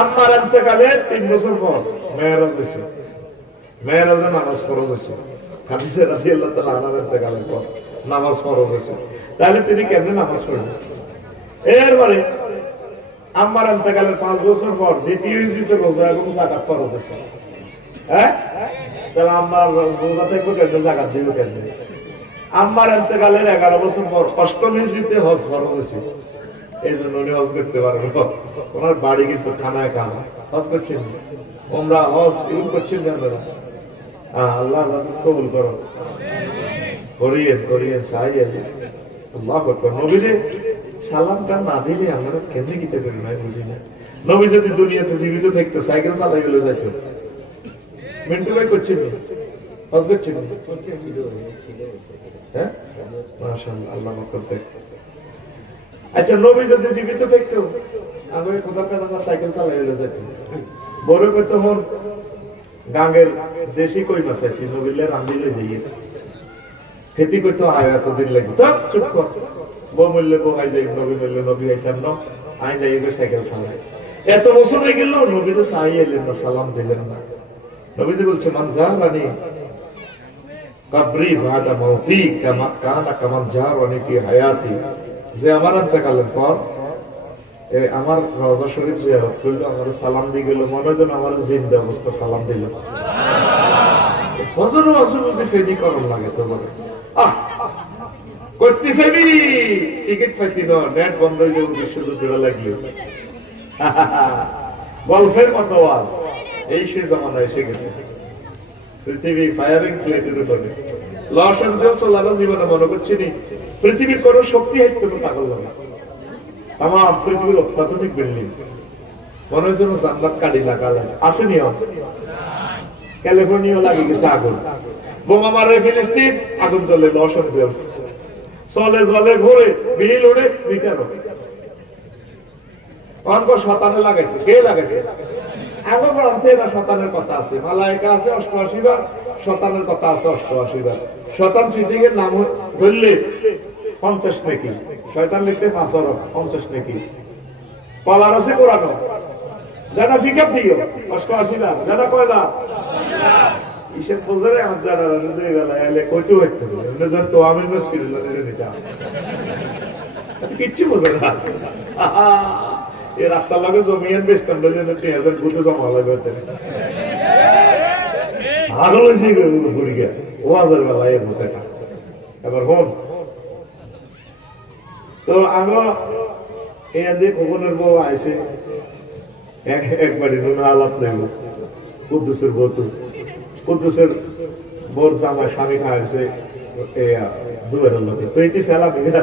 আম্মার এতেকালে তিন বছর পর মেয়েরাজ হয়েছে। মেয়েরাজে নামাজ ফরজ হয়েছে। হাদিসে রাজি আল্লাহ তালা আনার পর নামাজ ফরজ হয়েছে। তাহলে তিনি কেমনে নামাজ এরপরে আম্মার পাঁচ বছর পর দ্বিতীয় ইউজিতে রোজা এবং জাকাত ফরজ হয়েছে। হ্যাঁ? তাহলে আম্মার রোজা থেকে জাকাত দিবে আম্মার এগারো বছর পর অষ্টম ইউজিতে হজ ফরজ হয়েছে। এই জন্য উনি হজ করতে পারেন। ওনার বাড়ি কিন্তু খানায় খানা হজ করছেন? ওমরা হজ এরকম করছেন না? হ্যাঁ, আল্লাহ কবুল করো। করিয়েন করিয়েন চাই আল্লাহ আকবার। নবীরে সালামটা না দিলে আমরা কেমনি গীতে করি না বুঝি না? নবী যদি দুনিয়াতে জীবিত থাকতো সাইকেল চালাই গেলে যাইত। মিন্টু ভাই করছেন? হজ করছেন? হ্যাঁ? আল্লাহ দেখ আচ্ছা নবী যদি জীবিত থাকতো আমি কোথাও কেন সাইকেল চালাই যাইত। বড় করতে হন গাঙ্গের দেশি কই মাছ আছে নবীলে রান্দিলে যাইয়ে। খেতি করতে আয় এতদিন লাগবে। তো চুপ কর। বউ মূল্যে বউ আই যাই নবী মূল্যে নবী আইতাম না আই যাইবে, সাইকেল চালাই। এত বছর হয়ে গেল, নবী তো সাই এলেন না, সালাম দিলেন না। নবীজি বলছে, মান যা রানী কাবরি ভাটা মৌতি কামা কানা কামান যা রানী ফি হায়াতি। যে আমার অন্তকালের পর, এ আমার রওজা শরীফ করল আমার সালাম দিয়ে গেল, মনে হয় আমার জিন্দা অবস্থা সালাম দিল। বন্ধ আওয়াজ। এই গেছে। পৃথিবী ফায়ারিং প্লেটের উপরে। লস এঞ্জেলস চলানো জীবনে মনে করছি নি, পৃথিবীর কোন শক্তি হাইতে করল না। আমার পৃথিবীর অত্যাধুনিক বিল্ডিং। মনে হয়েছে যেন জান্নাত কাটি লাগাল আছে আসেনি আছে ক্যালিফোর্নিয়া লাগে গেছে আগুন। বোমা মারে ফিলিস্তিন, আগুন জ্বলে লস এঞ্জেলস চলে জলে ঘুরে বিল ওড়ে বিটার অঙ্ক শতানে লাগাইছে। কে লাগাইছে? এমন গ্রন্থে না শতানের কথা আছে। মালায়িকা আছে অষ্টআশি বার, শতানের কথা আছে অষ্টআশি বার। শতান সিটিং এর নাম বললে পঞ্চাশ নাকি? শয়তান লিখতে পাঁচ অরব পঞ্চাশ নাকি? পালার আছে কোরআন যারা পিকআপ দিও, অষ্টআশি বার। যারা কয়লা ইসের বোঝারে আমার যারা এলে তো আমি কিচ্ছু বোঝে না। এই রাস্তার লাগে জমিয়ান বেচতাম বলে তিন হাজার গুতে জমা লাগবে আগল হয়েছে ও হাজার বেলা বসেটা এবার হন। তো আমরা এদের খোকনের বউ আইসে একবারে নুন আলাপ নেব কুদ্দুসের বতু কুদ্দুসের বোর জামাই স্বামী খাইছে দুয়ের লোকে তো এটি সেলা বিঘা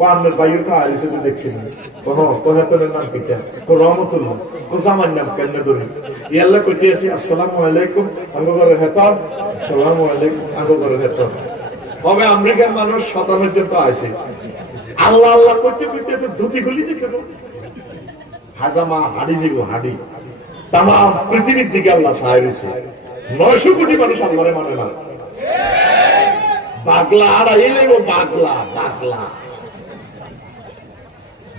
ও আপনার কা আলিসে তো দেখছি না ও নাম ও জামার নাম কেমনে ধরি ইয়াল্লা কইতে আছি আসসালামু আলাইকুম আঙ্গো করে হেতন আসসালামু আলাইকুম আঙ্গো করে তবে আমেরিকার মানুষ শতানের জন্য আছে আল্লাহ আল্লাহ করতে করতে তো ধুতি খুলি যেত হাজামা হাড়ি যাব হাড়ি তাম পৃথিবীর দিকে আল্লাহ সাহায্য নয়শো কোটি মানুষ আল্লাহরে মানে না বাগলা আর এলে বাগলা বাগলা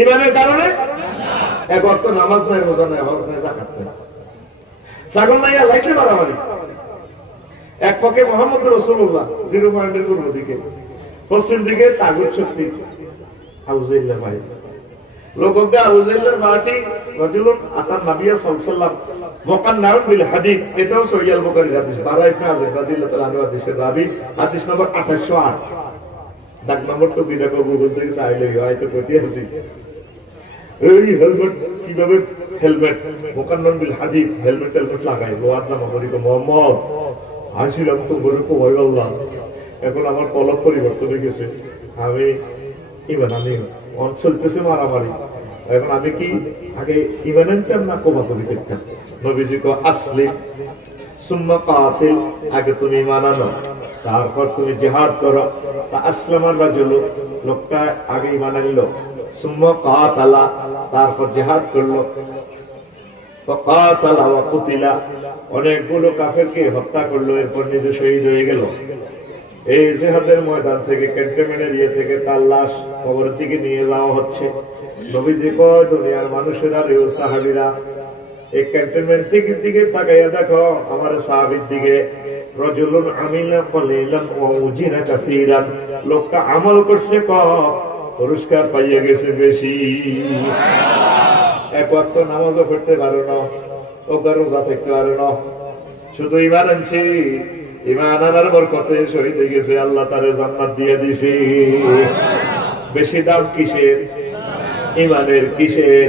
ইমানের কারণে? এক অর্থ নামাজ নাই, রোজা নাই, হজ নাই জাকাত নাই। ছাগল নাই, আর লাইছে মারামারি এক পক্ষে মোহাম্মদ রসুল্লাহ জিরো পয়েন্টের পূর্ব দিকে। পশ্চিম দিকে তাগুর শক্তি আউজাইল্লা ভাই রজুলুন আতার নাবিয়া বিল হাদিস। এটাও বুখারী হাদিস। তাআলা হাদিসের রাবি হাদিস নম্বর 2808 ডাক নম্বর তো বিনা গুগল থেকে চাইলে হয়তো কোটি আছি। এই হেলমেট, কীভাবে হেলমেট? মোকান্নন বিল হাদিদ, হেলমেট টেলমেট লাগাই লোয়ার জামা করি তো মোহাম্মদ। আসিলাম তো বলে কমাই বললাম এখন আমার কলক পরিবর্তন হয়ে গেছে। আমি ইমান, আমি অন চলতেছে মারামারি। এখন আমি কি আগে ইমান আনতাম না কবি করতাম? নবীজি কো আসলে আগে তুমি ইমান আনো তারপর তুমি জিহাদ করো। তা আসলামার রাজুল, লোকটা আগে ইমান আনলো সুম্মা কাতালা, তারপর জিহাদ করল। কাতালা ওয়া কুতিলা, অনেকগুলো কাফেরকে হত্যা করল, এরপর নিজে শহীদ হয়ে গেল। এই জেহাদের ময়দান থেকে ক্যান্টনমেন্টের ইয়ে থেকে তার লাশ কবরের দিকে নিয়ে যাওয়া হচ্ছে। নবীজি কয়, দুনিয়ার মানুষেরা রেউ সাহাবিরা এই ক্যান্টনমেন্ট থেকে দিকে তাকাইয়া দেখো, আমার সাহাবির দিকে, রজুলুন আমিলা কলিলান ওয়া উজিরা কাসীরান। লোকটা আমল করছে কম পুরস্কার পাইয়া গেছে বেশি। এক ওয়াক্ত নামাজও পড়তে পারো না ওকে রোজা থাকতে পারো না। শুধু ইমান আনছি ইমান আনার বরকতে শহীদ হয়ে গেছে, আল্লাহ তারে জান্নাত দিয়ে দিছি। বেশি দাম কিসের? ইমানের কিসের?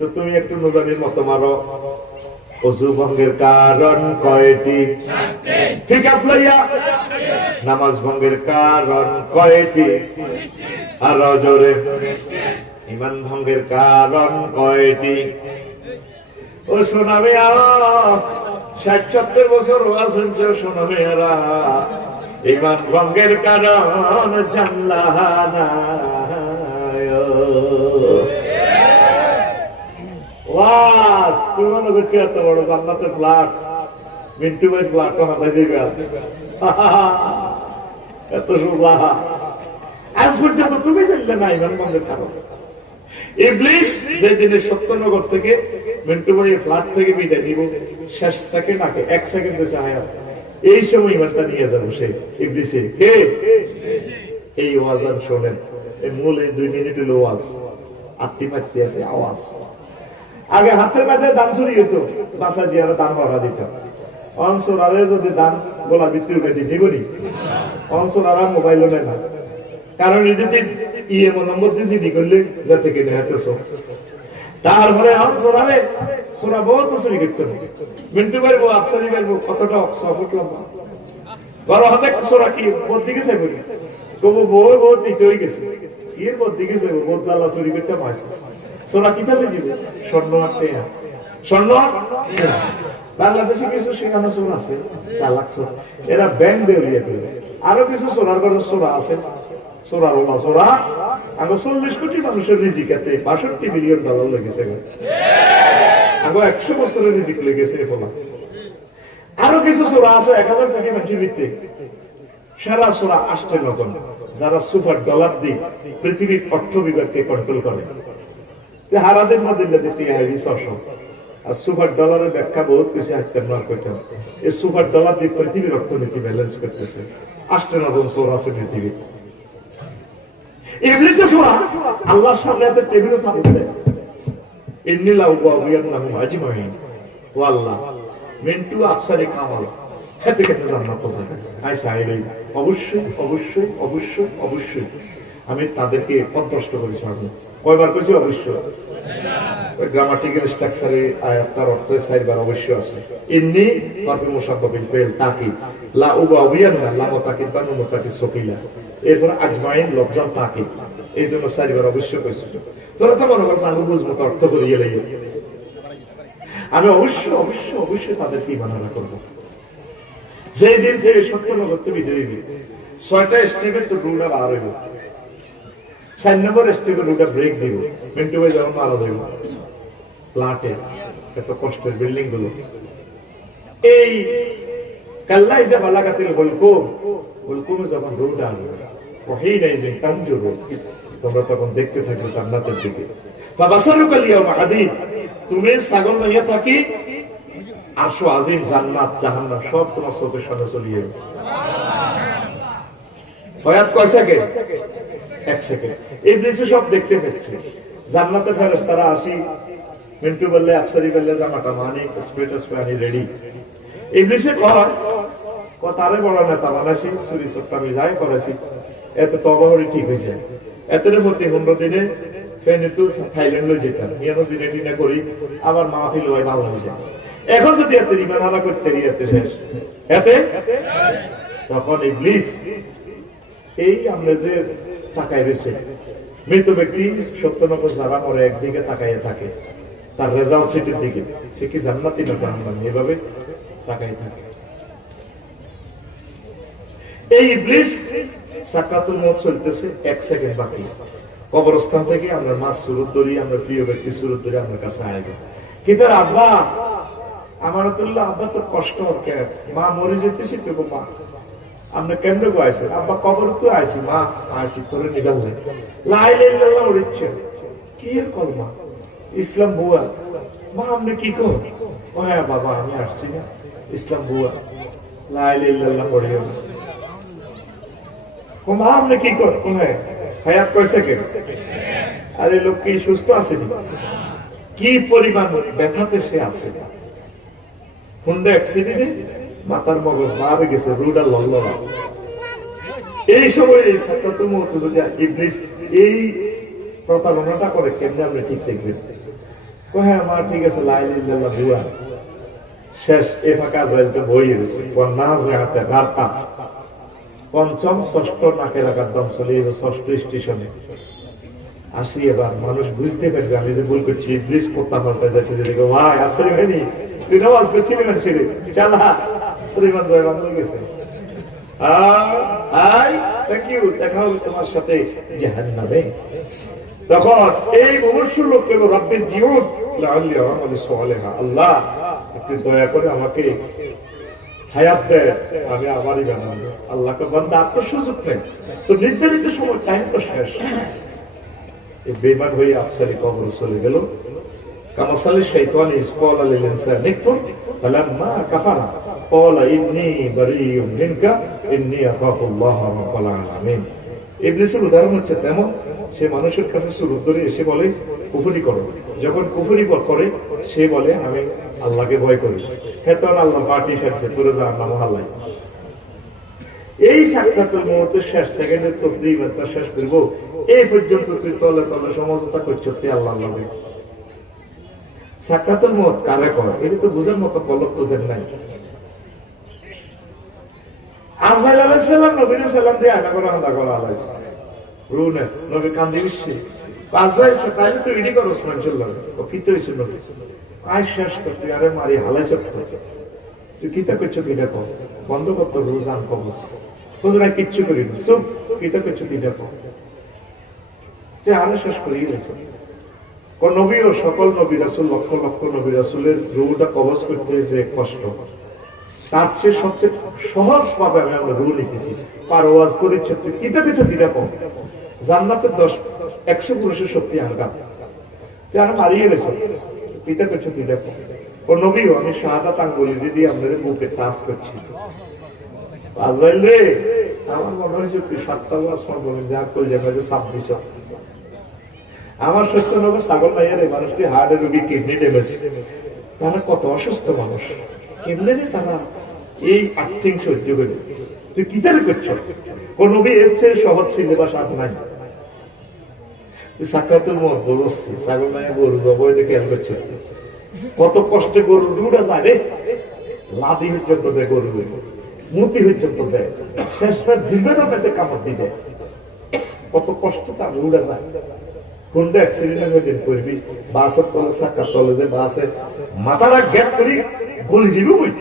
তো তুমি একটু নজানির মতো মারো। পশু ভঙ্গের কারণ কয়টি? ঠিক আপনাইয়া নামাজ ভঙ্গের কারণ কয়টি? আর জোরে ইমান ভঙ্গের কারণ কয়টি? ও শোনাবে ষাট সত্তর বছর যে শোনাবে ইমান ভঙ্গের কারণ জানলাহানা। মনে এত বড় এত তুমি জানলে না ইমান সত্যনগর থেকে মিন্টু ভাই ফ্ল্যাট থেকে বিদায় নিব, শেষ সেকেন্ড আগে, এক সেকেন্ড বেশি আয়া এই সময় ইমানটা নিয়ে যাব সে ইবলিশের কে? এই ওয়াজ আর শোনেন। এই মূল এই দুই মিনিট হলো ওয়াজ। আত্মি আছে, আওয়াজ। আগে হাতের কাছে দান চুরি হতো বাসা দিয়ে দান ভরা দিত। অনসোরারে যদি দান গোলা বৃত্তি রূপে দিই মোবাইলও নেয় না। কারণ এদিকে ইএমও নম্বর যা থেকে নেহাতেছ তারপরে সোনা বহুত চুরি করতে মিন্টু পারব আফসারি পারব কতটা ছ ফুট লম্বা বড় হাতে সোরা কি বোর দিকে চাইব তবু বউ বহুত দিতে হয়ে গেছে। এর বোর দিকে চাইব বোধ জ্বালা চুরি করতে মাইছে সোনা কি তাহলে যাবে স্বর্ণ আর টেয়া স্বর্ণ বাংলাদেশে কিছু শেখানো আছে, চোর এরা ব্যাংক আরও কিছু সোনার সোরা আছে। এক হাজার কোটি মানুষের ভিত্তি সারা সোরা আসতে নতুন, যারা সুপার ডলার দিয়ে পৃথিবীর অর্থ বিভাগকে কন্ট্রোল করে। হারাদের আর সুপার ডলারের ব্যাখ্যা বহুত কিছু হাতের মার করতে এই সুপার ডলার দিয়ে পৃথিবীর অর্থনীতি ব্যালেন্স করতেছে। সোর আছে পৃথিবী। এমনিতে শোনা, আল্লাহর সামনে টেবিলও থাকতে এমনিলা উবিয়ার নাম মাঝি মাহিন ও আল্লাহ, মেন্টু আফসারে কামাল, খেতে খেতে জান্নাত যাবে। আইলেই অবশ্যই অবশ্যই অবশ্যই অবশ্যই আমি তাদেরকে পদভ্রষ্ট করেছি আমি। কয়বার করেছি অবশ্যই ওই গ্রামাটিক্যাল স্ট্রাকচারে তার অর্থ সাইবার অবশ্যই আছে। এমনি পারবে মোসাব্বাবিল ফেল তাকি লা না লা মতাকি বানু মতাকি সকিলা। এরপর আজমাইন তাকি এই জন্য অবশ্যই কইছে। তোরা তো মনে করছে আমি বুঝব তো অর্থ করিয়ে আমি অবশ্যই অবশ্যই অবশ্যই তাদেরকে ইমানারা করব। যে দিন থেকে সত্যনগর তুমি দিবি ছয়টা স্টেপের তো রুটা বার হইব। চার নম্বর রুটা ব্রেক দিব মিন্টু ভাই মারা যাইব প্লাটে এত কষ্টের বিল্ডিংগুলো। এই কাল্লা ইজা বালাগাতিল হুলকুম যখন আসবে ওহি নাই যে তোমরা তখন দেখতে থাকবে জান্নাতের দিকে। বাবাসারুকাল ইয়াউমা হাদিদ তুমি ছাগল লইয়া থাকি আসো আজিম, জান্নাত, জাহান্নাম, সব তোমার চোখের সামনে চলিয়ে সেকেন্ড? এক সেকেন্ড ইবলিসে সব দেখতে পাচ্ছে। জান্নাতে ফেরেস তারা আসি। মিন্টু বললে আফসারি বললে জামাটা মানি স্প্রেট স্প্রানি রেডি ইবলিসে কয়? তারে বড় নেতা বানাইছি চুরি চট্টা আমি যাই করেছি। এত তবহরি ঠিক হয়েছে এতের প্রতি পনেরো দিনে ফেনে তো থাইল্যান্ড লই যেতাম। ইয়ানো জিনে টিনে করি আবার মাহফিল হয় ভালো হয়ে যায়। এখন যদি এত ইমান হানা করতে এতে শেষ। এতে? তখন ইবলিস এই আমরা যে তাকায় রয়েছে। মৃত ব্যক্তি সত্যনগর যারা মরে একদিকে তাকাইয়ে থাকে। তার রেজাল্ট সিটির দিকে। সে কি জান্নাতি না জান্নাতি এভাবে তাকাই থাকে। এই সাকাতুল মত চলতেছে এক সেকেন্ড বাকি। কবরস্থান থেকে আমরা মাছ সুরত ধরি, আমরা প্রিয় ব্যক্তি সুরত ধরি আমার কাছে আগে কিন্তু আব্বা আমার আব্বা তোর কষ্ট মা মরে যেতেছি তো মা। আমরা কেন্দ্র আইসি আব্বা কবর তো আইসি মা আইসি তোরে নিগাল লাই লাইল্লাহ উড়িচ্ছে। কি ইসলাম বুয়া। মা আপনি কি কর হ্যাঁ বাবা, আমি আসছি না। ইসলাম বুয়া। লাই লাইল্লাহ পড়ে ও মা আপনি কি কর হ্যাঁ হায়াত কে? আরে, লোক কি সুস্থ আছে কি পরিমাণ ব্যথাতে সে আছে? হুন্ডা অ্যাক্সিডেন্টে মাথার মগজ মারে গেছে রুডা লল্লরা এই সময় এই সাক্ষাৎ মতো যদি ইবলিস এই প্রতারণাটা করে, কেমনে আপনি ঠিক দেখবেন? ও হ্যাঁ মা, ঠিক আছে লাইলিল্লাহ বুয়া। শেষ, এ ফাঁকা যাইতে বই গেছে না যে হাতে ঘাটটা পঞ্চম, ষষ্ঠ নাকের আঘাত দম চলে যাবে ষষ্ঠ স্টেশনে। আসি এবার, মানুষ বুঝতে পারবে, আমি যে ভুল করছি ব্রিজ কোথা পাল্টা যাচ্ছে দেখো। ভাই আসলে হয়নি? তুই নামাজ করছিলি না ছেড়ে চালা। পরিমাণ জয় বাংলা গেছে। দেখা হবে তোমার সাথে তখন এই লোক আল্লাহ, আপনি দয়া করে আমাকে হায়াত দেয় আমি আল্লাহকে বান্দা আত্মসুযোগ নেই তো নির্ধারিত সময় টাইম তো শেষ। বেমান হয়ে আফসারি কবর চলে গেল। কামাসালি শৈতানি ইসকাল আলিল ইনসান ইকফুর ফালাম্মা কাফারা। قال إني بريء منك إني أخاف الله رب العالمين ইবলিসের উদাহরণ হচ্ছে তেমন সে মানুষের কাছে সুরত ধরে এসে বলে কুফুরি করো যখন কুফুরি করে সে বলে আমি আল্লাহকে ভয় করি হেতন আল্লাহ পার্টি ফেলছে তোরে যাওয়ার নাম আল্লাহ এই সাক্ষাতের মুহূর্তে শেষ সেকেন্ডের তো ইভেন্টটা শেষ করবো এই পর্যন্ত তুই তলে তলে সমঝোতা করছো তুই আল্লাহ লাগে সাক্ষাতের মত কারে কর এটা তো বুঝার মতো বলক তোদের নাই তাইলে তো তুই কিতা করছ তুই কিচ্ছু করি কিতা করছ তুই দেখো। তুই আরও শেষ করিয়ে গেছো। নবী ও সকল নবী রাসুল, লক্ষ লক্ষ নবী রাসুলের রুটা কবজ করতে যে কষ্ট। তার চেয়ে সবচেয়ে সহজ ভাবে আমি আমরা রু লিখেছি। তুই কিতা দিলে কম জান্নাতের দশ, একশো পুরুষের মারিয়ে গেছো পিতা দিলে কম ও আমি আমাদের বুকে টাচ করছি। আমার মনে হয়েছে আমার সত্য ছাগল নাই রে মানুষটি হার্টের রোগী কিডনি ডেমেছে তারা কত অসুস্থ মানুষ। কেমনে যে তারা এই আর্থিক সহ্য করে তুই কি তারে করছ? কোন নবী এর চেয়ে সহজ সিলেবাস আর নাই। তুই গরু জব খেয়াল করছে? কত কষ্টে গরু রুড়া যায় রে। লাদি পর্যন্ত দেয় গরু পর্যন্ত দেয়। শেষ পর জীবনও পেতে কামড় দিতে কত কষ্ট তার রুড়া যায়। কোনটা অ্যাক্সিডেন্ট যেদিন করবি, বাসের তলে সাক্ষাৎ তলে যে বাসে মাথাটা গ্যাপ করি গলি যাবি বই